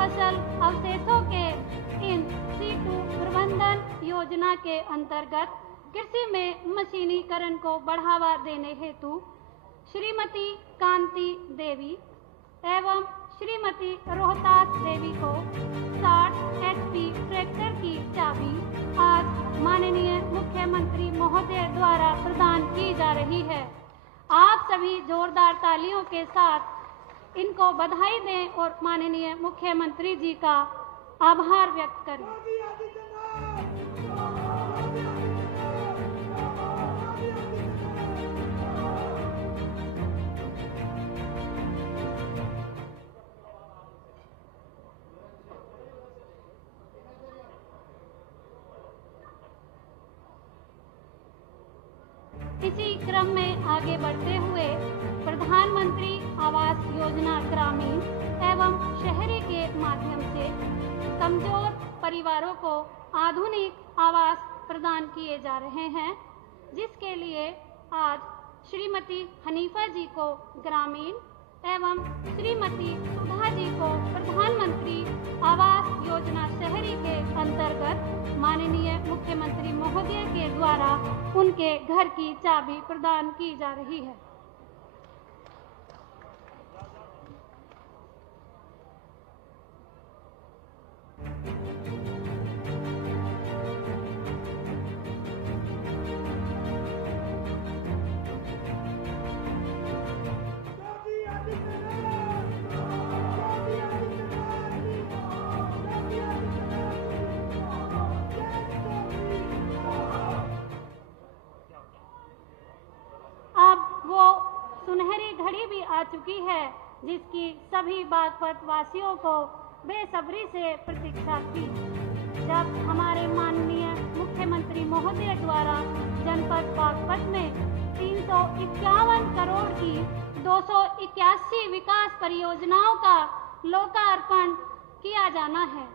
फसल अवशेषों के इन सीटू प्रबंधन योजना के अंतर्गत कृषि में मशीनीकरण को बढ़ावा देने हेतु श्रीमती कांति देवी एवं श्रीमती रोहतास देवी को 60 HP ट्रैक्टर की चाबी आज माननीय मुख्यमंत्री महोदय द्वारा प्रदान की जा रही है। आप सभी जोरदार तालियों के साथ इनको बधाई दें और माननीय मुख्यमंत्री जी का आभार व्यक्त करें। इसी क्रम में आगे बढ़ते हुए प्रधानमंत्री आवास योजना ग्रामीण एवं शहरी के माध्यम से कमजोर परिवारों को आधुनिक आवास प्रदान किए जा रहे हैं, जिसके लिए आज श्रीमती हनीफा जी को ग्रामीण एवं श्रीमती सुधा जी को प्रधानमंत्री आवास योजना शहरी के अंतर्गत माननीय मुख्यमंत्री महोदय के द्वारा उनके घर की चाबी प्रदान की जा रही है। सुनहरी घड़ी भी आ चुकी है, जिसकी सभी बागपत वासियों को बेसब्री से प्रतीक्षा थी। जब हमारे माननीय मुख्यमंत्री महोदय द्वारा जनपद बागपत में 351 करोड़ की 281 विकास परियोजनाओं का लोकार्पण किया जाना है,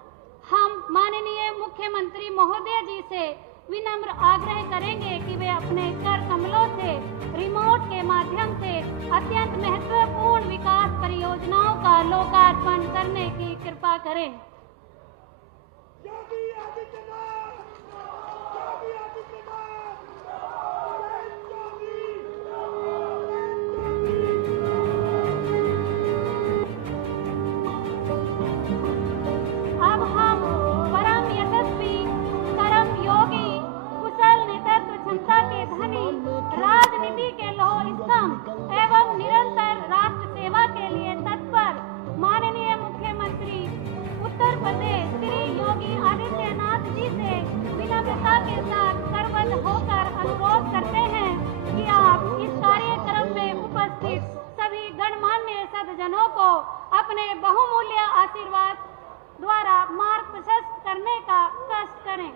हम माननीय मुख्यमंत्री महोदय जी से विनम्र आग्रह करेंगे कि वे अपने कर कमलों से रिमोट के माध्यम से अत्यंत महत्वपूर्ण विकास परियोजनाओं का लोकार्पण करने की कृपा करें। अब हम परम यशस्वी कर्म योगी कुशल नेतृत्व क्षमता के धनी राजनीति के लौह स्तंभ एवं निरंतर राष्ट्र सेवा के लिए तत्पर माननीय मुख्यमंत्री उत्तर प्रदेश श्री योगी आदित्यनाथ जी से विनम्रता के साथ करबद्ध होकर अनुरोध करते हैं कि आप इस कार्यक्रम में उपस्थित सभी गणमान्य सदजनों को अपने बहुमूल्य आशीर्वाद द्वारा मार्ग प्रशस्त करने का कष्ट करें।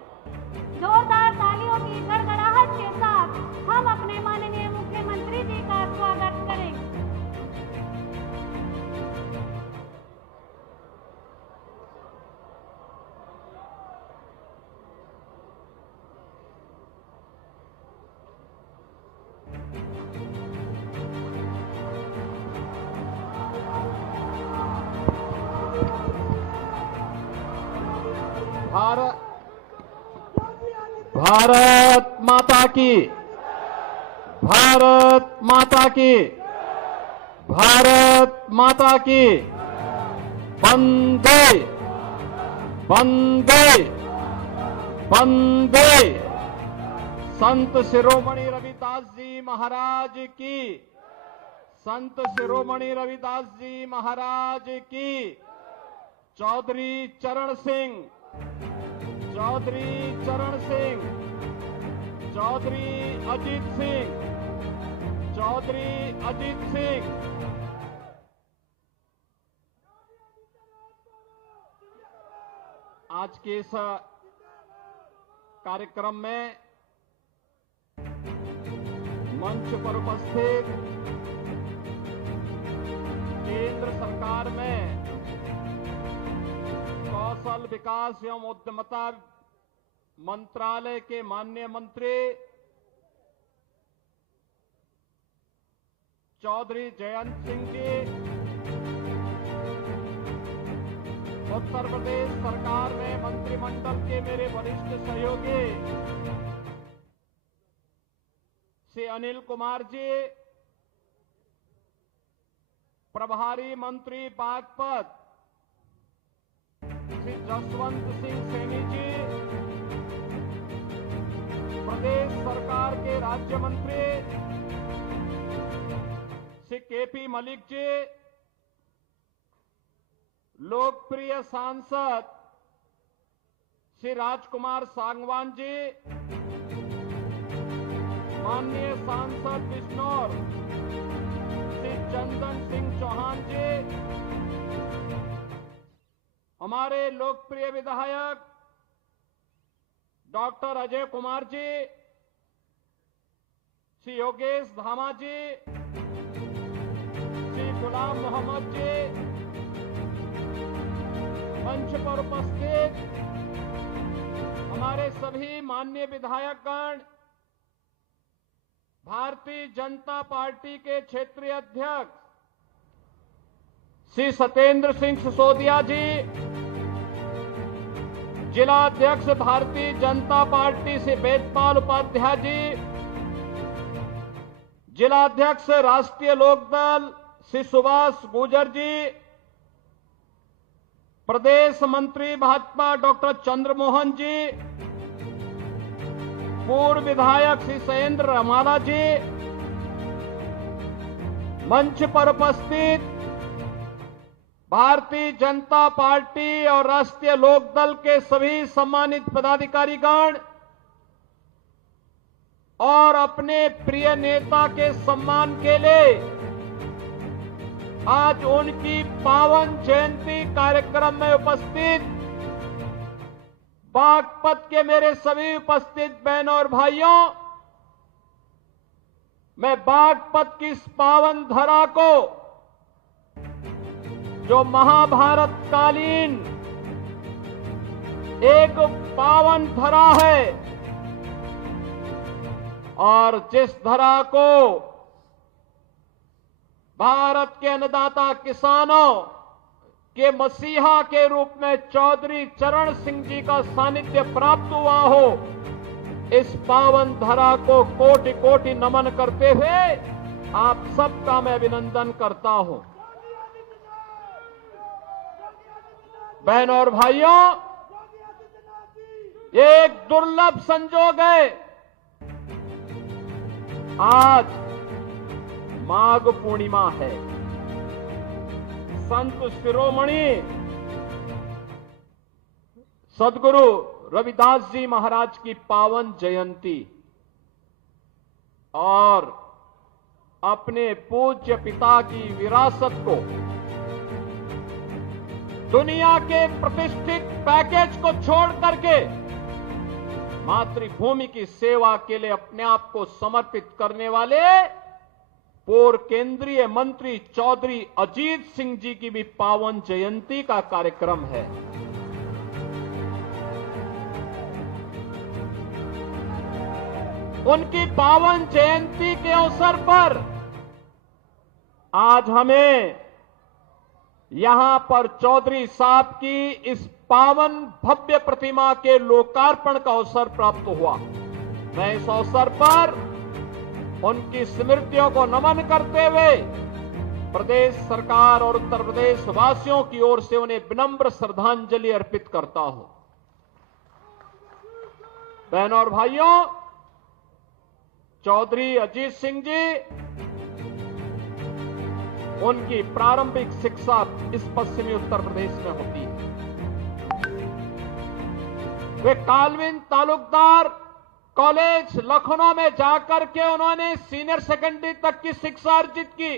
जोरदार तालियों की गड़गड़ाहट के साथ हम अपने माननीय मुख्यमंत्री जी का स्वागत करें। भारत माता की, भारत माता की, भारत माता की। वंदे वंदे वंदे। संत शिरोमणि रविदास जी महाराज की, संत शिरोमणि रविदास जी महाराज की। चौधरी चरण सिंह, चौधरी चरण सिंह, चौधरी अजीत सिंह, चौधरी अजीत सिंह। आज के इस कार्यक्रम में मंच पर उपस्थित केंद्र सरकार में कौशल विकास एवं उद्यमता मंत्रालय के माननीय मंत्री चौधरी जयंत सिंह जी, उत्तर प्रदेश सरकार में मंत्रिमंडल के मेरे वरिष्ठ सहयोगी श्री अनिल कुमार जी, प्रभारी मंत्री बागपत श्री जसवंत सिंह सैनी जी, प्रदेश सरकार के राज्य मंत्री श्री केपी मलिक जी, लोकप्रिय सांसद श्री राजकुमार सांगवान जी, माननीय सांसद बिजनौर श्री चंदन सिंह चौहान जी, हमारे लोकप्रिय विधायक डॉक्टर अजय कुमार जी, श्री योगेश धामा जी, श्री गुलाम मोहम्मद जी, मंच पर उपस्थित हमारे सभी माननीय विधायकगण, भारतीय जनता पार्टी के क्षेत्रीय अध्यक्ष श्री सत्येंद्र सिंह सिसोदिया जी, जिला अध्यक्ष भारतीय जनता पार्टी से वेदपाल उपाध्याय जी, जिला अध्यक्ष राष्ट्रीय लोकदल श्री सुभाष गुर्जर जी, प्रदेश मंत्री भाजपा डॉक्टर चंद्रमोहन जी, पूर्व विधायक श्री शैलेंद्र रमाला जी, मंच पर उपस्थित भारतीय जनता पार्टी और राष्ट्रीय लोकदल के सभी सम्मानित पदाधिकारीगण और अपने प्रिय नेता के सम्मान के लिए आज उनकी पावन जयंती कार्यक्रम में उपस्थित बागपत के मेरे सभी उपस्थित बहनों और भाइयों, मैं बागपत की इस पावन धरा को, जो महाभारत कालीन एक पावन धरा है और जिस धरा को भारत के अन्नदाता किसानों के मसीहा के रूप में चौधरी चरण सिंह जी का सानिध्य प्राप्त हुआ हो, इस पावन धरा को कोटि कोटि नमन करते हुए आप सबका मैं अभिनंदन करता हूं। बहनों और भाइयों, ये एक दुर्लभ संजोग है। आज माघ पूर्णिमा है, संत शिरोमणि सदगुरु रविदास जी महाराज की पावन जयंती और अपने पूज्य पिता की विरासत को, दुनिया के प्रतिष्ठित पैकेज को छोड़ करके मातृभूमि की सेवा के लिए अपने आप को समर्पित करने वाले पूर्व केंद्रीय मंत्री चौधरी अजीत सिंह जी की भी पावन जयंती का कार्यक्रम है। उनकी पावन जयंती के अवसर पर आज हमें यहां पर चौधरी साहब की इस पावन भव्य प्रतिमा के लोकार्पण का अवसर प्राप्त हुआ। मैं इस अवसर पर उनकी स्मृतियों को नमन करते हुए प्रदेश सरकार और उत्तर प्रदेश वासियों की ओर से उन्हें विनम्र श्रद्धांजलि अर्पित करता हूं। बहनों और भाइयों, चौधरी अजीत सिंह जी, उनकी प्रारंभिक शिक्षा इस पश्चिमी उत्तर प्रदेश में होती है। वे कालविन तालुकदार कॉलेज लखनऊ में जाकर के उन्होंने सीनियर सेकेंडरी तक की शिक्षा अर्जित की।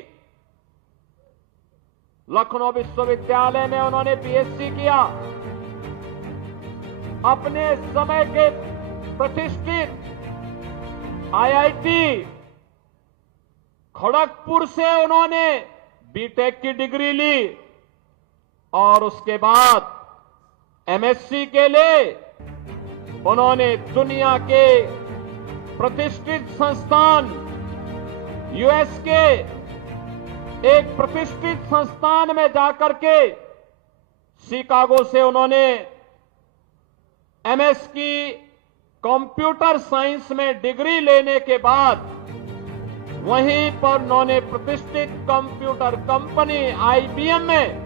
लखनऊ विश्वविद्यालय में उन्होंने बीएससी किया। अपने समय के प्रतिष्ठित आईआईटी खड़गपुर से उन्होंने बीटेक की डिग्री ली और उसके बाद एमएससी के लिए उन्होंने दुनिया के प्रतिष्ठित संस्थान यूएस के एक प्रतिष्ठित संस्थान में जाकर के शिकागो से उन्होंने एमएस की कंप्यूटर साइंस में डिग्री लेने के बाद वहीं पर उन्होंने प्रतिष्ठित कंप्यूटर कंपनी आईबीएम में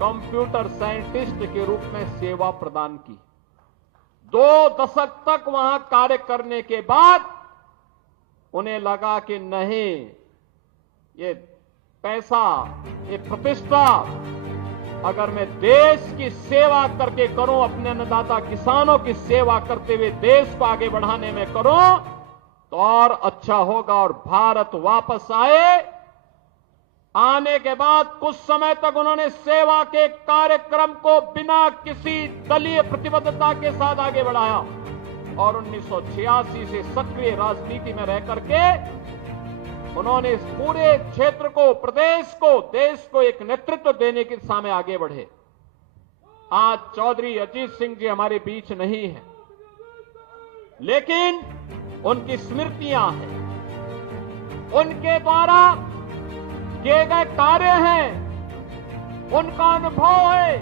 कंप्यूटर साइंटिस्ट के रूप में सेवा प्रदान की। 2 दशक तक वहां कार्य करने के बाद उन्हें लगा कि नहीं, ये पैसा, ये प्रतिष्ठा अगर मैं देश की सेवा करके करूं, अपने अन्नदाता किसानों की सेवा करते हुए देश को आगे बढ़ाने में करूं तो और अच्छा होगा। और भारत वापस आने के बाद कुछ समय तक उन्होंने सेवा के कार्यक्रम को बिना किसी दलीय प्रतिबद्धता के साथ आगे बढ़ाया और 1986 से सक्रिय राजनीति में रह करके उन्होंने इस पूरे क्षेत्र को, प्रदेश को, देश को एक नेतृत्व देने की दिशा में आगे बढ़े। आज चौधरी अजीत सिंह जी हमारे बीच नहीं है, लेकिन उनकी स्मृतियां हैं, उनके द्वारा किए गए कार्य हैं, उनका अनुभव है,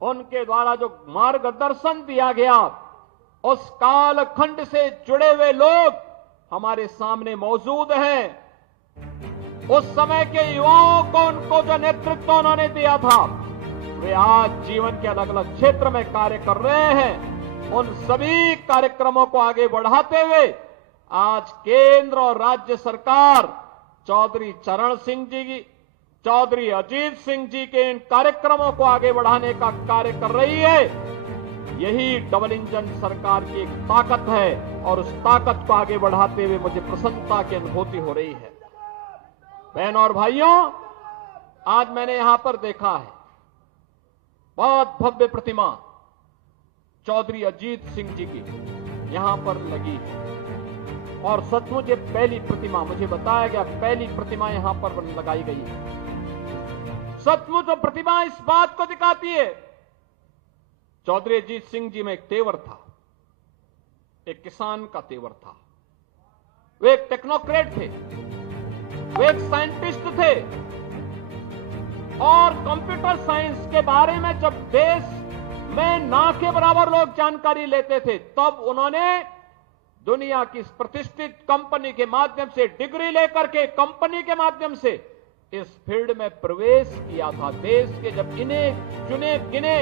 उनके द्वारा जो मार्गदर्शन दिया गया, उस कालखंड से जुड़े हुए लोग हमारे सामने मौजूद हैं। उस समय के युवाओं को, उनको जो नेतृत्व उन्होंने दिया था, वे आज जीवन के अलग अलग क्षेत्र में कार्य कर रहे हैं। उन सभी कार्यक्रमों को आगे बढ़ाते हुए आज केंद्र और राज्य सरकार चौधरी चरण सिंह जी की, चौधरी अजीत सिंह जी के इन कार्यक्रमों को आगे बढ़ाने का कार्य कर रही है। यही डबल इंजन सरकार की एक ताकत है और उस ताकत को आगे बढ़ाते हुए मुझे प्रसन्नता की अनुभूति हो रही है। बहनों और भाइयों, आज मैंने यहां पर देखा है बहुत भव्य प्रतिमा चौधरी अजीत सिंह जी की यहां पर लगी है और सचमुच ये पहली प्रतिमा, मुझे बताया गया पहली प्रतिमा यहां पर लगाई गई है। सचमुच वो प्रतिमा इस बात को दिखाती है, चौधरी अजीत सिंह जी में एक तेवर था, एक किसान का तेवर था। वे एक टेक्नोक्रेट थे, वे एक साइंटिस्ट थे और कंप्यूटर साइंस के बारे में जब देश में ना के बराबर लोग जानकारी लेते थे, तब उन्होंने दुनिया की इस प्रतिष्ठित कंपनी के माध्यम से डिग्री लेकर के कंपनी के माध्यम से इस फील्ड में प्रवेश किया था। देश के जब इन्हें चुने गिने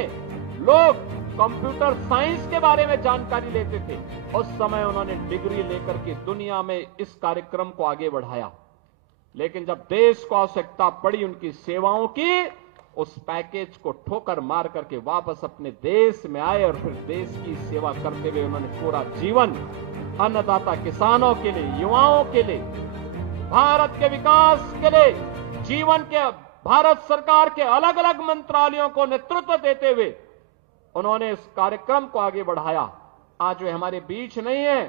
लोग कंप्यूटर साइंस के बारे में जानकारी लेते थे, उस समय उन्होंने डिग्री लेकर के दुनिया में इस कार्यक्रम को आगे बढ़ाया। लेकिन जब देश को आवश्यकता पड़ी उनकी सेवाओं की, उस पैकेज को ठोकर मार करके वापस अपने देश में आए और फिर देश की सेवा करते हुए उन्होंने पूरा जीवन अन्नदाता किसानों के लिए, युवाओं के लिए, भारत के विकास के लिए, जीवन के भारत सरकार के अलग अलग मंत्रालयों को नेतृत्व देते हुए उन्होंने इस कार्यक्रम को आगे बढ़ाया। आज वे हमारे बीच नहीं है,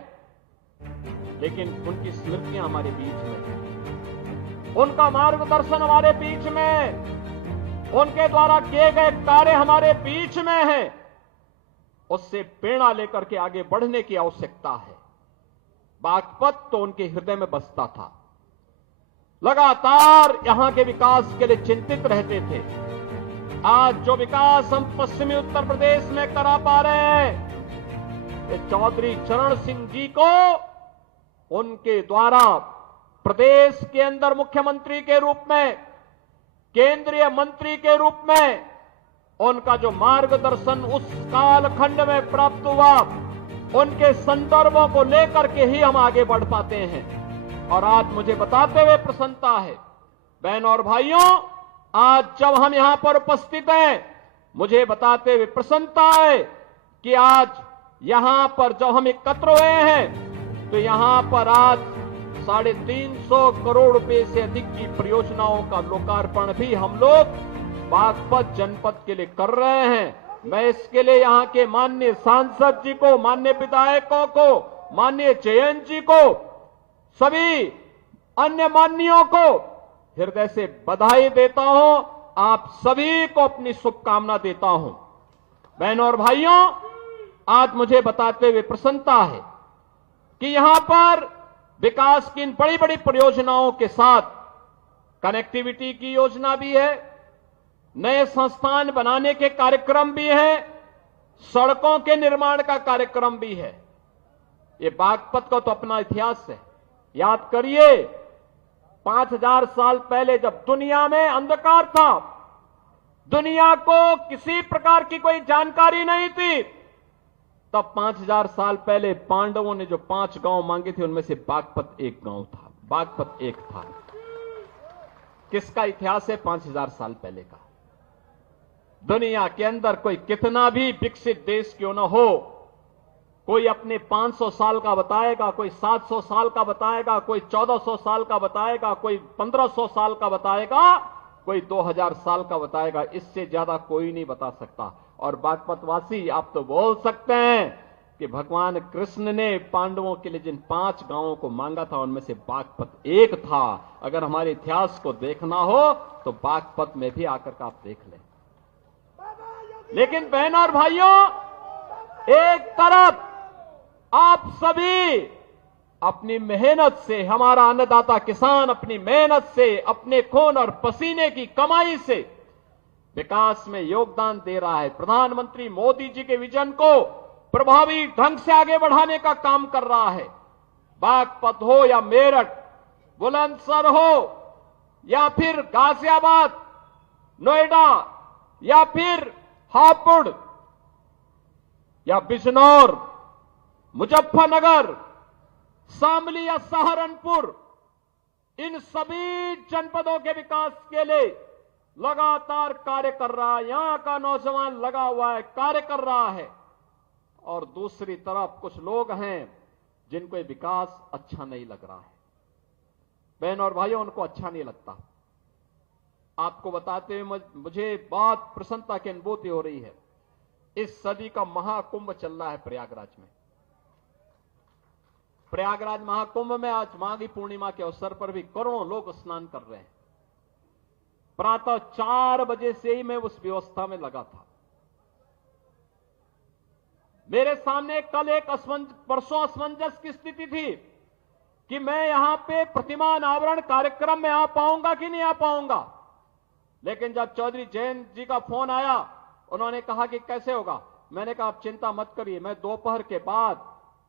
लेकिन उनकी स्मृतियां हमारे बीच में, उनका मार्गदर्शन हमारे बीच में, उनके द्वारा किए गए कार्य हमारे बीच में है। उससे प्रेरणा लेकर के आगे बढ़ने की आवश्यकता है। बागपत तो उनके हृदय में बसता था, लगातार यहां के विकास के लिए चिंतित रहते थे। आज जो विकास हम पश्चिमी उत्तर प्रदेश में करा पा रहे हैं, ये चौधरी चरण सिंह जी को उनके द्वारा प्रदेश के अंदर मुख्यमंत्री के रूप में, केंद्रीय मंत्री के रूप में उनका जो मार्गदर्शन उस कालखंड में प्राप्त हुआ, उनके संदर्भों को लेकर के ही हम आगे बढ़ पाते हैं। और आज मुझे बताते हुए प्रसन्नता है, बहनों और भाइयों, आज जब हम यहां पर उपस्थित हैं, मुझे बताते हुए प्रसन्नता है कि आज यहां पर जब हम एकत्र हुए हैं, तो यहां पर आज 350 करोड़ रुपए से अधिक की परियोजनाओं का लोकार्पण भी हम लोग बागपत जनपद के लिए कर रहे हैं। मैं इसके लिए यहां के माननीय सांसद जी को, माननीय विधायकों को, माननीय जयंत जी को, सभी अन्य माननीयों को हृदय से बधाई देता हूं। आप सभी को अपनी शुभकामना देता हूं। बहनों और भाइयों, आज मुझे बताते हुए प्रसन्नता है कि यहां पर विकास की इन बड़ी बड़ी परियोजनाओं के साथ कनेक्टिविटी की योजना भी है, नए संस्थान बनाने के कार्यक्रम भी हैं, सड़कों के निर्माण का कार्यक्रम भी है। ये बागपत का तो अपना इतिहास है। याद करिए, 5000 साल पहले जब दुनिया में अंधकार था, दुनिया को किसी प्रकार की कोई जानकारी नहीं थी, तब 5000 साल पहले पांडवों ने जो 5 गांव मांगे थे, उनमें से बागपत एक गांव था। बागपत एक था। किसका इतिहास है? 5000 साल पहले का। दुनिया के अंदर कोई कितना भी विकसित देश क्यों न हो, कोई अपने 500 साल का बताएगा, कोई 700 साल का बताएगा, कोई 1400 साल का बताएगा, कोई 1500 साल का बताएगा, कोई 2000 साल का बताएगा। इससे ज्यादा कोई नहीं बता सकता। और बागपतवासी आप तो बोल सकते हैं कि भगवान कृष्ण ने पांडवों के लिए जिन 5 गांवों को मांगा था, उनमें से बागपत एक था। अगर हमारे इतिहास को देखना हो तो बागपत में भी आकर के आप देख लें। लेकिन बहनों और भाइयों, एक तरफ आप सभी अपनी मेहनत से, हमारा अन्नदाता किसान अपनी मेहनत से, अपने खून और पसीने की कमाई से विकास में योगदान दे रहा है। प्रधानमंत्री मोदी जी के विजन को प्रभावी ढंग से आगे बढ़ाने का काम कर रहा है। बागपत हो या मेरठ, बुलंदशहर हो या फिर गाजियाबाद, नोएडा या फिर हापुड़ या बिजनौर, मुजफ्फरनगर, शामली या सहारनपुर, इन सभी जनपदों के विकास के लिए लगातार कार्य कर रहा है। यहां का नौजवान लगा हुआ है, कार्य कर रहा है। और दूसरी तरफ कुछ लोग हैं जिनको ये विकास अच्छा नहीं लग रहा है। बहन और भाइयों, उनको अच्छा नहीं लगता। आपको बताते हुए मुझे बहुत प्रसन्नता की अनुभूति हो रही है। इस सदी का महाकुंभ चल रहा है प्रयागराज में। प्रयागराज महाकुंभ में आज माघी पूर्णिमा के अवसर पर भी करोड़ों लोग स्नान कर रहे हैं। प्रातः 4 बजे से ही मैं उस व्यवस्था में लगा था। मेरे सामने कल एक परसों असमंजस की स्थिति थी कि मैं यहां पे प्रतिमा अनावरण कार्यक्रम में आ पाऊंगा कि नहीं आ पाऊंगा। लेकिन जब चौधरी जयंत जी का फोन आया, उन्होंने कहा कि कैसे होगा। मैंने कहा आप चिंता मत करिए, मैं दोपहर के बाद,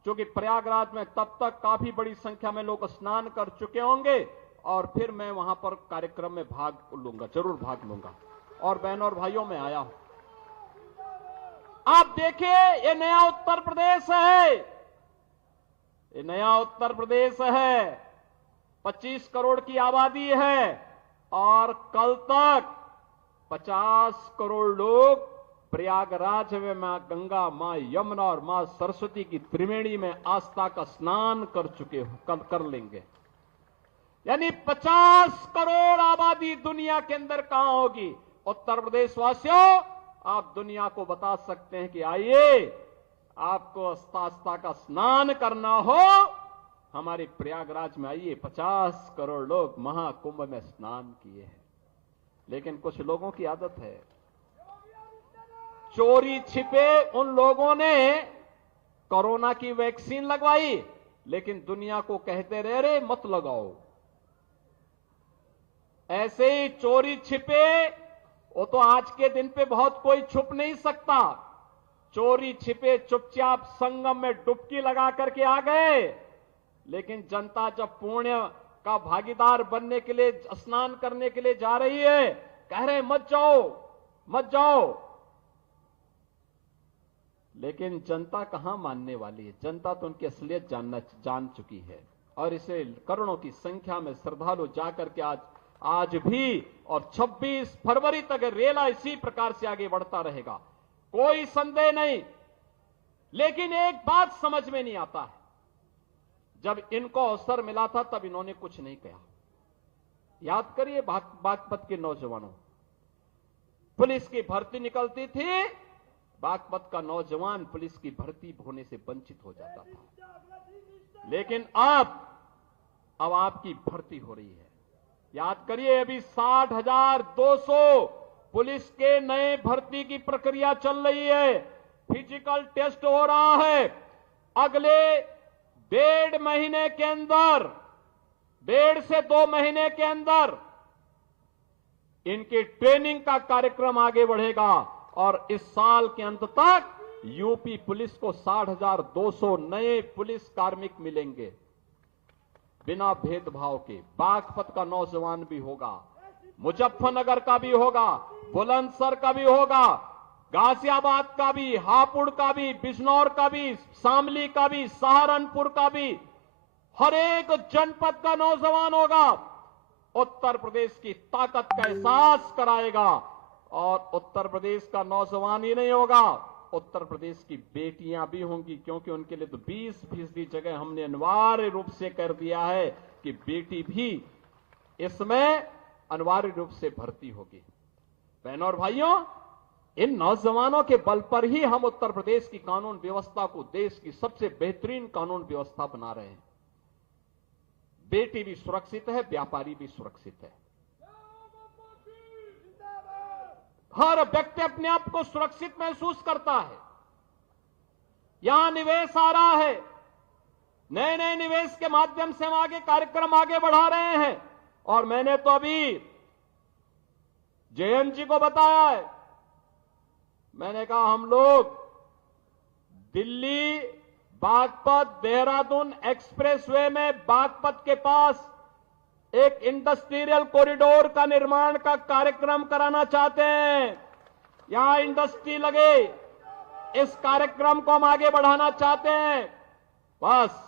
क्योंकि प्रयागराज में तब तक काफी बड़ी संख्या में लोग स्नान कर चुके होंगे, और फिर मैं वहां पर कार्यक्रम में भाग लूंगा, जरूर भाग लूंगा। और बहनों और भाइयों, में आया हूं। आप देखिए, ये नया उत्तर प्रदेश है। ये नया उत्तर प्रदेश है। 25 करोड़ की आबादी है और कल तक 50 करोड़ लोग प्रयागराज में मां गंगा, मां यमुना और मां सरस्वती की त्रिवेणी में आस्था का स्नान कर चुके हो, कर लेंगे। यानी 50 करोड़ आबादी दुनिया के अंदर कहां होगी। उत्तर प्रदेश वासियों, आप दुनिया को बता सकते हैं कि आइए, आपको आस्था का स्नान करना हो, हमारे प्रयागराज में आइए। 50 करोड़ लोग महाकुंभ में स्नान किए हैं। लेकिन कुछ लोगों की आदत है, चोरी छिपे उन लोगों ने कोरोना की वैक्सीन लगवाई, लेकिन दुनिया को कहते रहे रे मत लगाओ। ऐसे ही चोरी छिपे, वो तो आज के दिन पे बहुत कोई छुप नहीं सकता। चोरी छिपे चुपचाप संगम में डुबकी लगा करके आ गए। लेकिन जनता जब पुण्य का भागीदार बनने के लिए, स्नान करने के लिए जा रही है, कह रहे मत जाओ मत जाओ। लेकिन जनता कहां मानने वाली है। जनता तो उनकी असलियत जान चुकी है। और इसे करोड़ों की संख्या में श्रद्धालु जाकर के आज भी और 26 फरवरी तक रेला इसी प्रकार से आगे बढ़ता रहेगा, कोई संदेह नहीं। लेकिन एक बात समझ में नहीं आता है, जब इनको अवसर मिला था तब इन्होंने कुछ नहीं कहा। याद करिए बागपत के नौजवानों, पुलिस की भर्ती निकलती थी, बागपत का नौजवान पुलिस की भर्ती होने से वंचित हो जाता था। लेकिन अब आपकी भर्ती हो रही है। याद करिए, अभी 60,200 पुलिस के नए भर्ती की प्रक्रिया चल रही है। फिजिकल टेस्ट हो रहा है। अगले 1.5 महीने के अंदर, 1.5 से 2 महीने के अंदर इनकी ट्रेनिंग का कार्यक्रम आगे बढ़ेगा और इस साल के अंत तक यूपी पुलिस को 60,200 नए पुलिस कार्मिक मिलेंगे, बिना भेदभाव के। बागपत का नौजवान भी होगा, मुजफ्फरनगर का भी होगा, बुलंदशहर का भी होगा, गाजियाबाद का भी, हापुड़ का भी, बिजनौर का भी, शामली का भी, सहारनपुर का भी, हर एक जनपद का नौजवान होगा। उत्तर प्रदेश की ताकत का एहसास कराएगा और उत्तर प्रदेश का नौजवान ही नहीं होगा, उत्तर प्रदेश की बेटियां भी होंगी, क्योंकि उनके लिए तो 20% जगह हमने अनिवार्य रूप से कर दिया है कि बेटी भी इसमें अनिवार्य रूप से भर्ती होगी। बहनों और भाइयों, इन नौजवानों के बल पर ही हम उत्तर प्रदेश की कानून व्यवस्था को देश की सबसे बेहतरीन कानून व्यवस्था बना रहे हैं। बेटी भी सुरक्षित है, व्यापारी भी सुरक्षित है, हर व्यक्ति अपने आप को सुरक्षित महसूस करता है। यहां निवेश आ रहा है, नए नए निवेश के माध्यम से हम आगे कार्यक्रम आगे बढ़ा रहे हैं। और मैंने तो अभी जयंत जी को बताया है, मैंने कहा हम लोग दिल्ली बागपत देहरादून एक्सप्रेसवे में बागपत के पास एक इंडस्ट्रियल कॉरिडोर का निर्माण का कार्यक्रम कराना चाहते हैं। यहां इंडस्ट्री लगे, इस कार्यक्रम को हम आगे बढ़ाना चाहते हैं। बस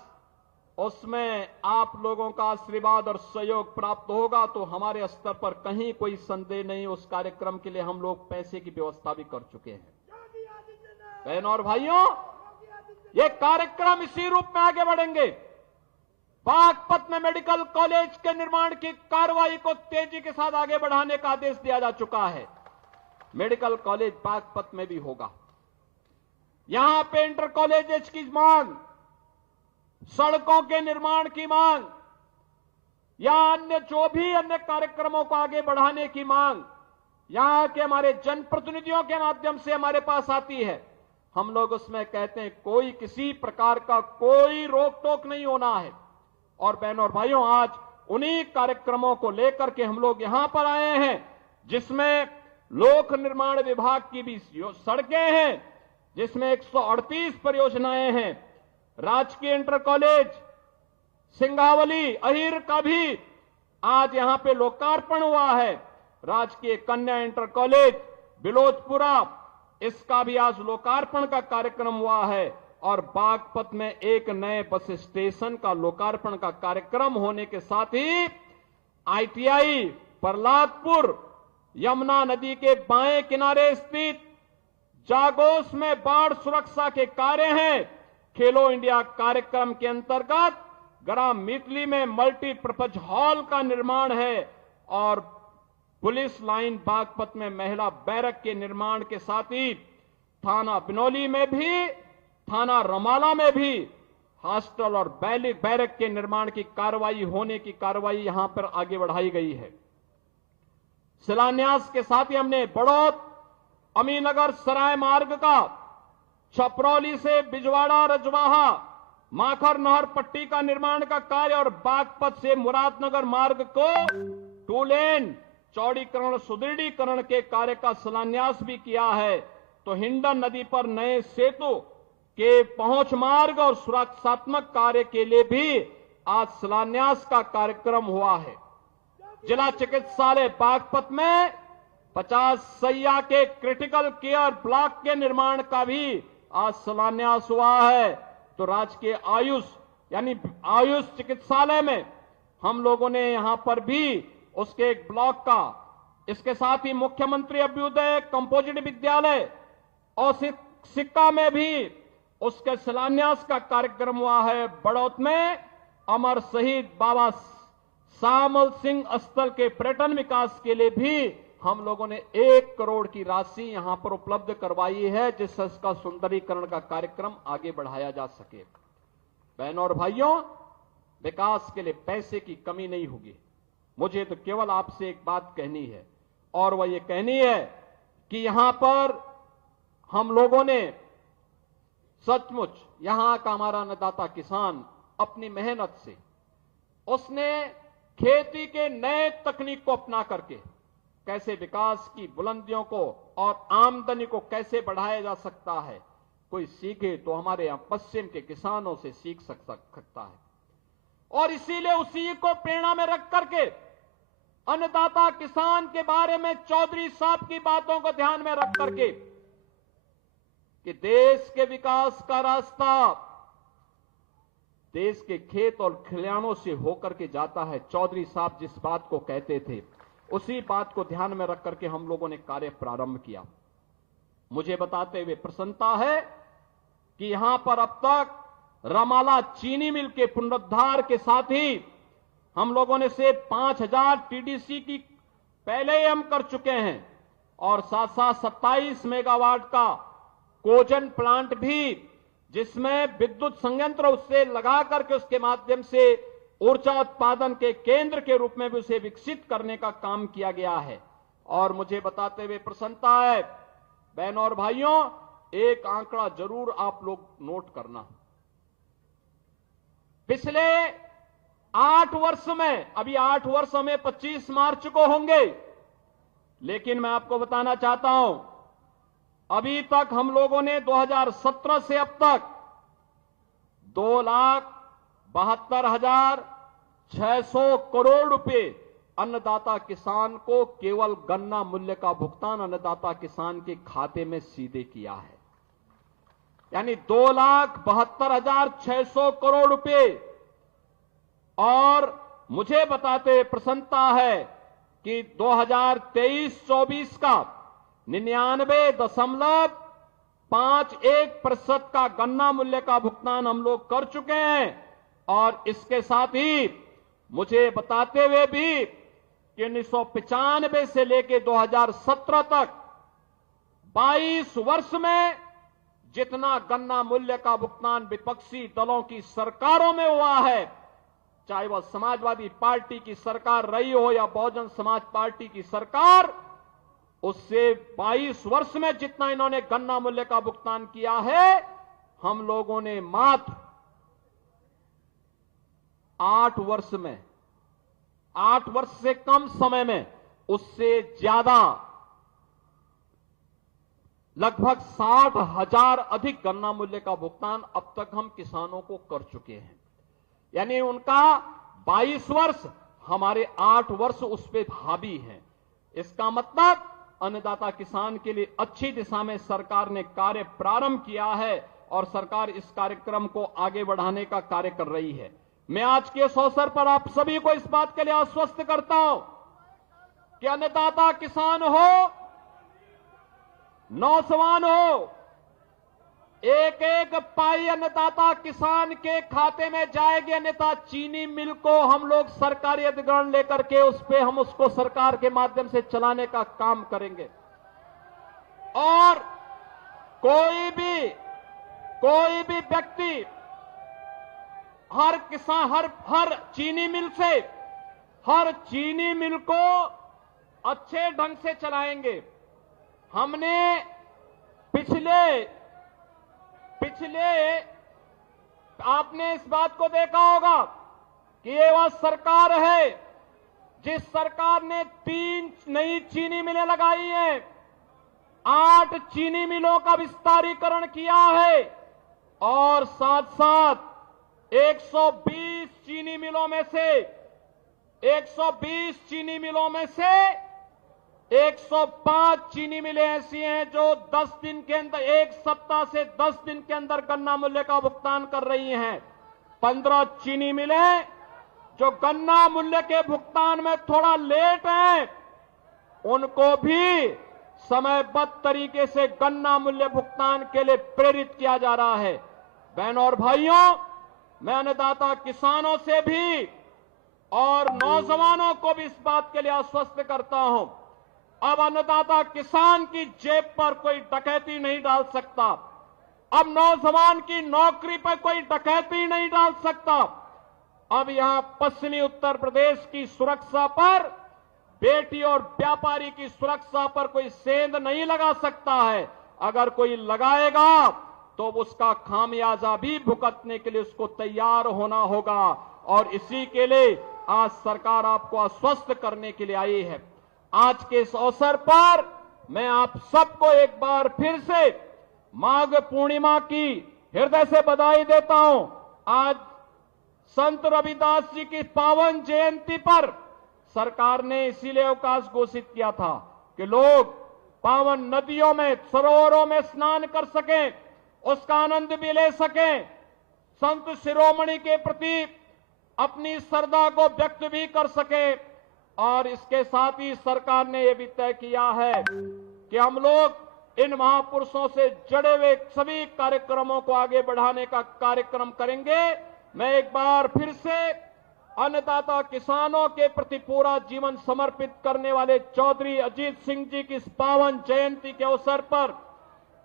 उसमें आप लोगों का आशीर्वाद और सहयोग प्राप्त होगा तो हमारे स्तर पर कहीं कोई संदेह नहीं, उस कार्यक्रम के लिए हम लोग पैसे की व्यवस्था भी कर चुके हैं। बहनों और भाइयों, ये कार्यक्रम इसी रूप में आगे बढ़ेंगे। बागपत में मेडिकल कॉलेज के निर्माण की कार्रवाई को तेजी के साथ आगे बढ़ाने का आदेश दिया जा चुका है। मेडिकल कॉलेज बागपत में भी होगा। यहां पे इंटर कॉलेजेस की मांग, सड़कों के निर्माण की मांग या अन्य जो भी अन्य कार्यक्रमों को आगे बढ़ाने की मांग यहां के हमारे जनप्रतिनिधियों के माध्यम से हमारे पास आती है। हम लोग उसमें कहते हैं कोई किसी प्रकार का कोई रोक टोक नहीं होना है। और बहनों और भाइयों, आज उन्हीं कार्यक्रमों को लेकर के हम लोग यहां पर आए हैं, जिसमें लोक निर्माण विभाग की भी सड़कें हैं, जिसमें 138 परियोजनाएं हैं। राजकीय इंटर कॉलेज सिंगावली अहिर का भी आज यहां पे लोकार्पण हुआ है। राजकीय कन्या इंटर कॉलेज बिलोचपुरा, इसका भी आज लोकार्पण का कार्यक्रम हुआ है। और बागपत में एक नए बस स्टेशन का लोकार्पण का कार्यक्रम होने के साथ ही आईटीआई प्रहलादपुर यमुना नदी के बाएं किनारे स्थित जागोस में बाढ़ सुरक्षा के कार्य हैं। खेलो इंडिया कार्यक्रम के अंतर्गत ग्राम मितली में मल्टीपर्पज हॉल का निर्माण है और पुलिस लाइन बागपत में महिला बैरक के निर्माण के साथ ही थाना बिनौली में भी, थाना रमाला में भी हॉस्टल और बैरक के निर्माण की कार्रवाई होने की कार्रवाई यहां पर आगे बढ़ाई गई है। शिलान्यास के साथ ही हमने बड़ौद अमीनगर सराय मार्ग का छपरौली से बिजवाड़ा रजवाहा माखर नहर पट्टी का निर्माण का कार्य और बागपत से मुरादनगर मार्ग को 2 लेन चौड़ीकरण सुदृढ़ीकरण के कार्य का शिलान्यास भी किया है। तो हिंडन नदी पर नए सेतु के पहुंच मार्ग और सुरक्षात्मक कार्य के लिए भी आज शिलान्यास का कार्यक्रम हुआ है। जिला चिकित्सालय बागपत में 50 सैया के क्रिटिकल केयर ब्लॉक के निर्माण का भी आज शिलान्यास हुआ है। तो राजकीय आयुष यानी आयुष चिकित्सालय में हम लोगों ने यहां पर भी उसके एक ब्लॉक का, इसके साथ ही मुख्यमंत्री अभ्युदय कंपोजिट विद्यालय और सिक्का में भी उसके शिलान्यास का कार्यक्रम हुआ है। बड़ौत में अमर शहीद बाबा श्यामल सिंह स्थल के पर्यटन विकास के लिए भी हम लोगों ने 1 करोड़ की राशि यहां पर उपलब्ध करवाई है, जिससे इसका सुंदरीकरण का कार्यक्रम आगे बढ़ाया जा सके। बहनों और भाइयों, विकास के लिए पैसे की कमी नहीं होगी। मुझे तो केवल आपसे एक बात कहनी है और वह ये कहनी है कि यहां पर हम लोगों ने सचमुच यहां का हमारा अन्नदाता किसान अपनी मेहनत से उसने खेती के नए तकनीक को अपना करके कैसे विकास की बुलंदियों को और आमदनी को कैसे बढ़ाया जा सकता है, कोई सीखे तो हमारे यहां पश्चिम के किसानों से सीख सकता है। और इसीलिए उसी को प्रेरणा में रख करके अन्नदाता किसान के बारे में चौधरी साहब की बातों को ध्यान में रख करके कि देश के विकास का रास्ता देश के खेत और खलिहानों से होकर के जाता है। चौधरी साहब जिस बात को कहते थे उसी बात को ध्यान में रख करके हम लोगों ने कार्य प्रारंभ किया। मुझे बताते हुए प्रसन्नता है कि यहां पर अब तक रमाला चीनी मिल के पुनरुद्धार के साथ ही हम लोगों ने से 5000 टीडीसी की पहले ही हम कर चुके हैं और साथ साथ 27 मेगावाट का कोजन प्लांट भी, जिसमें विद्युत संयंत्र उससे लगा करके उसके माध्यम से ऊर्जा उत्पादन के केंद्र के रूप में भी उसे विकसित करने का काम किया गया है। और मुझे बताते हुए प्रसन्नता है बहनों और भाइयों, एक आंकड़ा जरूर आप लोग नोट करना। पिछले 8 वर्ष में, अभी 8 वर्ष हमें 25 मार्च को होंगे, लेकिन मैं आपको बताना चाहता हूं अभी तक हम लोगों ने 2017 से अब तक 2,72,600 करोड़ रुपए अन्नदाता किसान को केवल गन्ना मूल्य का भुगतान अन्नदाता किसान के खाते में सीधे किया है। यानी 2,72,600 करोड़ रुपए। और मुझे बताते प्रसन्नता है कि 2023-24 का 99.51% का गन्ना मूल्य का भुगतान हम लोग कर चुके हैं। और इसके साथ ही मुझे बताते हुए भी कि 1995 से लेकर 2017 तक 22 वर्ष में जितना गन्ना मूल्य का भुगतान विपक्षी दलों की सरकारों में हुआ है, चाहे वह समाजवादी पार्टी की सरकार रही हो या बहुजन समाज पार्टी की सरकार, उससे 22 वर्ष में जितना इन्होंने गन्ना मूल्य का भुगतान किया है, हम लोगों ने मात्र 8 वर्ष में, 8 वर्ष से कम समय में उससे ज्यादा लगभग 60,000 अधिक गन्ना मूल्य का भुगतान अब तक हम किसानों को कर चुके हैं। यानी उनका 22 वर्ष, हमारे 8 वर्ष उस पर हावी हैं। इसका मतलब अन्नदाता किसान के लिए अच्छी दिशा में सरकार ने कार्य प्रारंभ किया है और सरकार इस कार्यक्रम को आगे बढ़ाने का कार्य कर रही है। मैं आज के इस अवसर पर आप सभी को इस बात के लिए आश्वस्त करता हूं कि अन्नदाता किसान हो, नौजवान हो, एक एक पाई अन्नदाता किसान के खाते में जाएगी। अन्यथा चीनी मिल को हम लोग सरकारी अधिग्रहण लेकर के उस पे हम उसको सरकार के माध्यम से चलाने का काम करेंगे। और कोई भी व्यक्ति हर किसान हर चीनी मिल को अच्छे ढंग से चलाएंगे। हमने पिछले आपने इस बात को देखा होगा कि ये वह सरकार है जिस सरकार ने 3 नई चीनी मिलें लगाई हैं, 8 चीनी मिलों का विस्तारीकरण किया है और साथ साथ 120 चीनी मिलों में से 105 चीनी मिलें ऐसी हैं जो 10 दिन के अंदर, 1 सप्ताह से 10 दिन के अंदर गन्ना मूल्य का भुगतान कर रही हैं। 15 चीनी मिलें जो गन्ना मूल्य के भुगतान में थोड़ा लेट हैं, उनको भी समयबद्ध तरीके से गन्ना मूल्य भुगतान के लिए प्रेरित किया जा रहा है। बहनों और भाइयों, मैं अन्नदाता किसानों से भी और नौजवानों को भी इस बात के लिए आश्वस्त करता हूं, अब अन्नदाता किसान की जेब पर कोई डकैती नहीं डाल सकता। अब नौजवान की नौकरी पर कोई डकैती नहीं डाल सकता। अब यहां पश्चिमी उत्तर प्रदेश की सुरक्षा पर, बेटी और व्यापारी की सुरक्षा पर कोई सेंध नहीं लगा सकता है। अगर कोई लगाएगा तो उसका खामियाजा भी भुगतने के लिए उसको तैयार होना होगा। और इसी के लिए आज सरकार आपको आश्वस्त करने के लिए आई है। आज के इस अवसर पर मैं आप सबको एक बार फिर से माघ पूर्णिमा की हृदय से बधाई देता हूं। आज संत रविदास जी की पावन जयंती पर सरकार ने इसीलिए अवकाश घोषित किया था कि लोग पावन नदियों में, सरोवरों में स्नान कर सकें, उसका आनंद भी ले सकें, संत शिरोमणि के प्रति अपनी श्रद्धा को व्यक्त भी कर सकें। और इसके साथ ही सरकार ने यह भी तय किया है कि हम लोग इन महापुरुषों से जुड़े हुए सभी कार्यक्रमों को आगे बढ़ाने का कार्यक्रम करेंगे। मैं एक बार फिर से अन्नदाता किसानों के प्रति पूरा जीवन समर्पित करने वाले चौधरी अजीत सिंह जी की इस पावन जयंती के अवसर पर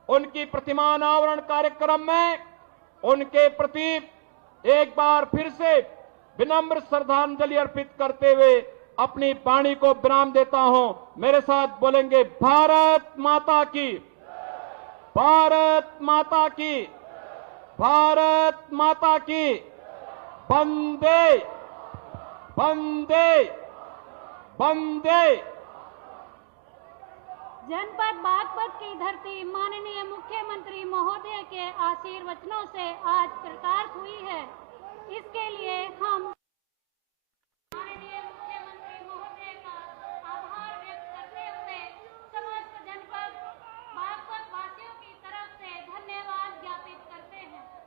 उनकी प्रतिमा अनावरण कार्यक्रम में उनके प्रति एक बार फिर से विनम्र श्रद्धांजलि अर्पित करते हुए अपनी वाणी को विराम देता हूं। मेरे साथ बोलेंगे भारत माता की, भारत माता की, भारत माता की, वंदे वंदे वंदे। जनपद बागपत की धरती माननीय मुख्यमंत्री महोदय के आशीर्वचनों से आज कृतार्थ हुई है। इसके लिए हम